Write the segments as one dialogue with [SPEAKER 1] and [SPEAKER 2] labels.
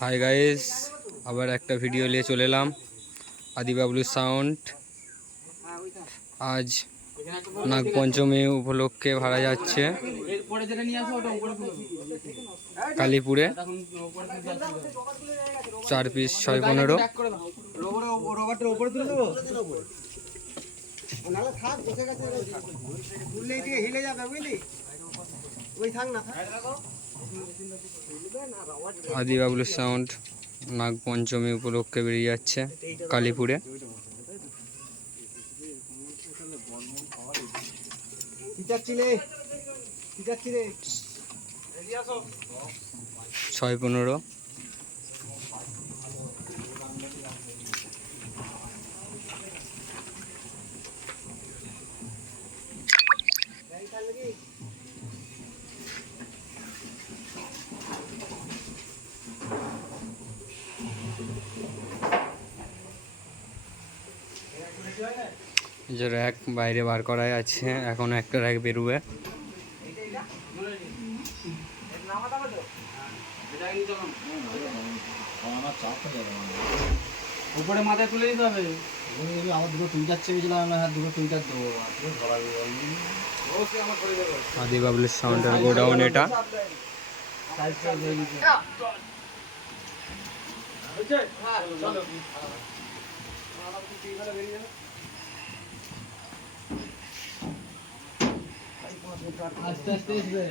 [SPEAKER 1] Hi guys আবার একটা video নিয়ে চলে এলাম আদি বাবলু সাউন্ড আজ নাগপঞ্চমী উপলক্ষে ভাড়া যাচ্ছে কালীপুরে। চার পিস ছয় পনেরো।
[SPEAKER 2] ওই থাক না। থাক
[SPEAKER 1] আদি বাবলু সাউন্ড নাগপঞ্চমী উপলক্ষে বেরিয়ে যাচ্ছে কালীপুরে। ছয় পনেরো। যে র্যাক বাইরে বার করাই আছে এখন একটা র্যাক বেরোবে।
[SPEAKER 2] উপরে মাথায় তুলে দিতে হবে। আমার দুটো টুইটার চেয়েছিলাম না হ্যাঁ দুটো টুইটার দেবো
[SPEAKER 1] আদি সাউন্ডের গোডাউন এটা
[SPEAKER 2] চলো। আস্তে আস্তে আসবে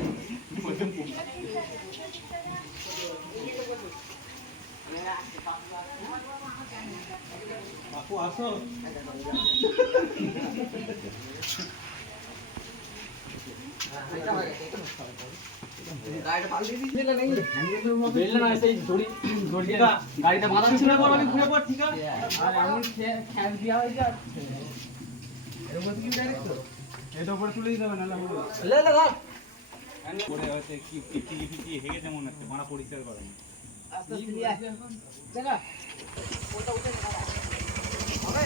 [SPEAKER 2] বাপু আসো। গাড়িটা বাধা ছিল। আমি ঘুরে পড় ঠিক আছে? আর খ্যাপ কি ডাইরেক্ট এটা উপরে তুলে দিতে হবে নাহলে লে লে ধর।
[SPEAKER 3] পরে হচ্ছে কি পিটিয়ে পিটিয়ে হেগেছে হচ্ছে পরিষ্কার করে না।
[SPEAKER 2] আস্তে আস্তে নিয়ে ওটা উঠে হবে?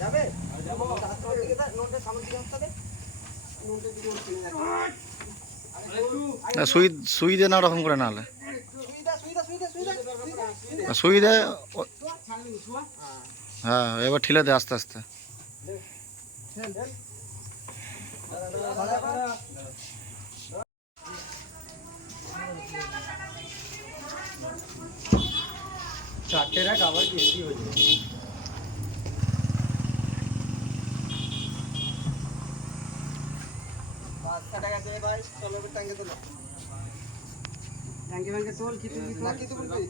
[SPEAKER 2] যাবে? যাব। হাত করে দিকে নোটের সামনে দিকে হাতটা নোটের দিকে ওর চলে যাবে
[SPEAKER 4] না, সুই সুই দে না ওরকম করে নাহলে
[SPEAKER 2] সুইদা সুইদা সুইদা সুইদা সুইদা
[SPEAKER 4] সুই দে ও-
[SPEAKER 2] ছাড়বি শুয়া
[SPEAKER 4] হ্যাঁ এবার ঠিলে দে আস্তে আস্তে।
[SPEAKER 2] চারটে রাখ আবার বেশি হয়েছে? পাঁচটা টাকা দে ভাই চলো ট্যাঙ্কে তোলো। ট্যাঙ্কে ব্যাঙ্কে তোল কি তুলবি না কি তুলবি